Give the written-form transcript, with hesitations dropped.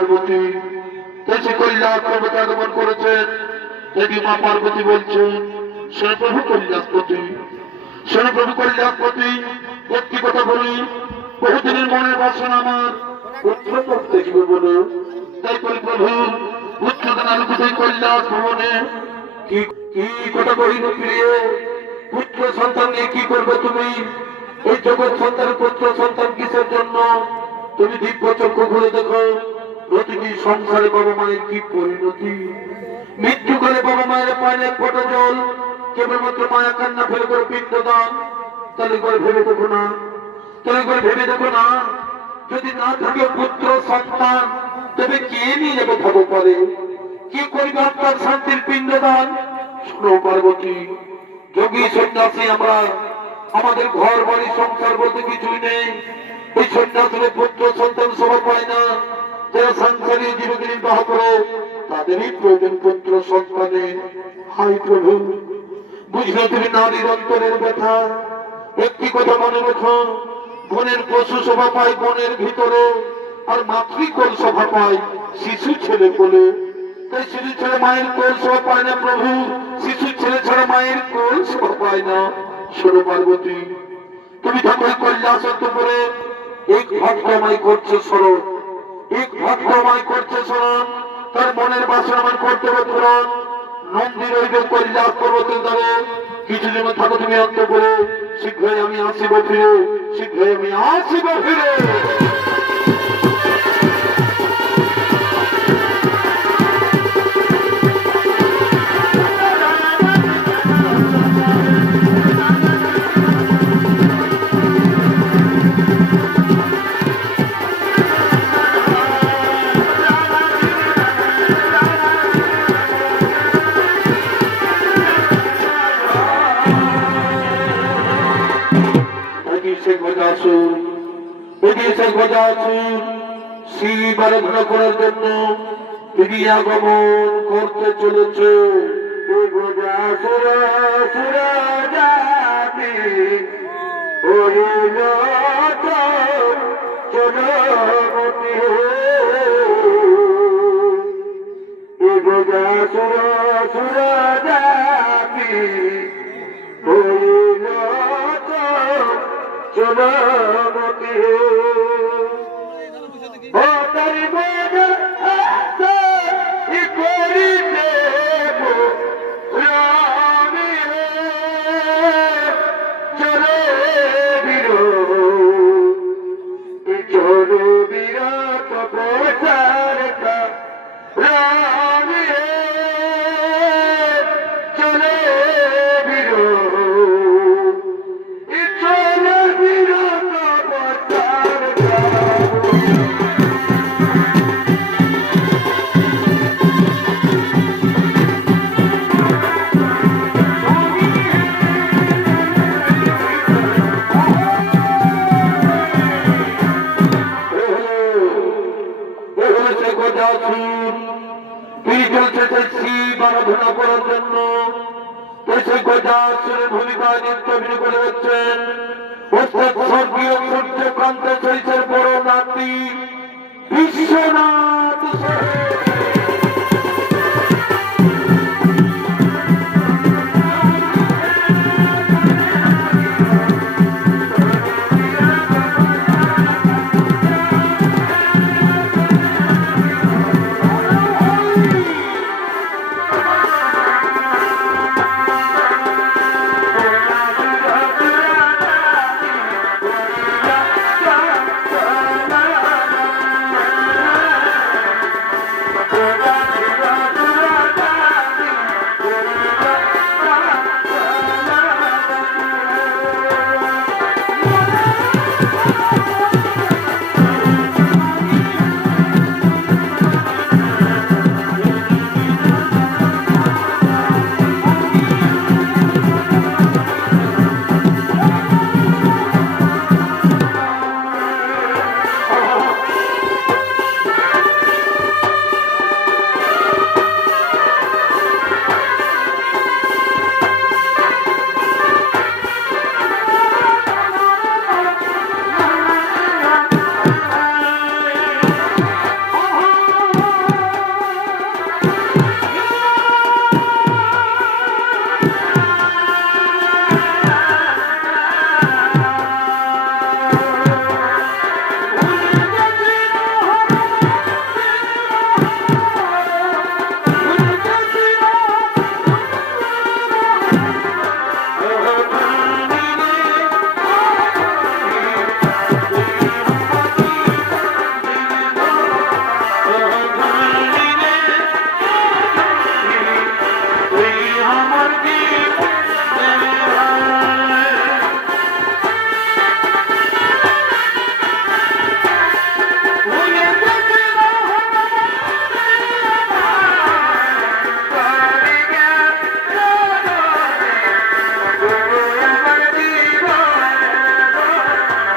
পার্বতী সে কৈলাস পর্বতে আগমন করেছেন। দেখি মা পার্বতী বলছেন, শোনো প্রভু কৈলাসপতি, শোনো প্রভু কৈলাসপতি, একটি কথা বলি, বহুদিনের মনের বাসনা আমার পুত্র লোক দেখবে বলে, তাই বলি প্রভু পুত্রকে নাম কোথায় কৈলাস ভবনে। কি কি কথা কহিল প্রিয়, পুত্র সন্তান নিয়ে কি করবে তুমি? এই জগৎ সন্তানের পুত্র সন্তান কিসের জন্য? তুমি দিব্য চক্ষু ঘুরে দেখো, প্রতিটি সংসারে বাবা মায়ের কি পরিণতি। মৃত্যু করে বাবা মায়ের পায়ে ফোটা জল, কেবলমাত্র মায়া কান্না ফেলে করে পিণ্ডদান। তাহলে করে ভেবে দেখো না, তাহলে করে ভেবে দেখো না, যদি না থাকে পুত্র সন্তান তবে কে নিয়ে যাবে ভাবো পারে? কি করবে আপনার শান্তির পিণ্ডদান? শোনো পার্বতী, যোগী সন্ন্যাসী আমরা, আমাদের ঘর বাড়ি সংসার বলতে কিছুই নেই। এই সন্ন্যাসীর পুত্র সন্তান সবাই পায় না। যারা সংসারী জীবকে নির্বাহ করে তাদেরই প্রয়োজন পুত্র সন্তানের। হাই প্রভু, বুঝলে তুমি নারীর অন্তরের ব্যথা। একটি কথা মনে রেখো, বনের পশু শোভা পায় বনের ভিতরে, আর মাতৃকোল শোভা পায় শিশু ছেলে কোলে। তাই শিশু ছেলে মায়ের কোল শোভা পায় না প্রভু, শিশু ছেলে ছাড়া মায়ের কোল শোভা পায় না। শোনো পার্বতী, তুমি থাকো কৈলাস করে, এক ভক্ত আমায় করছে স্মরণ, এক ভক্ত আমায় করছে স্মরণ, তার মনের বাসনা আমার কর্তব্য পূরণ। নন্দী রইবে কৈলাস পর্বতের দ্বারে, কিছুদিন থাকো তুমি অন্তপুরে, শীঘ্রই আমি আসিব ফিরে, শীঘ্রই আমি আসিব ফিরে। শিব আরাধনা করার জন্য তিনি আগমন করতে চলেছে। শিব আরাধনা করার জন্য ভূমিকা নিত্য করে হচ্ছেন স্বর্গীয়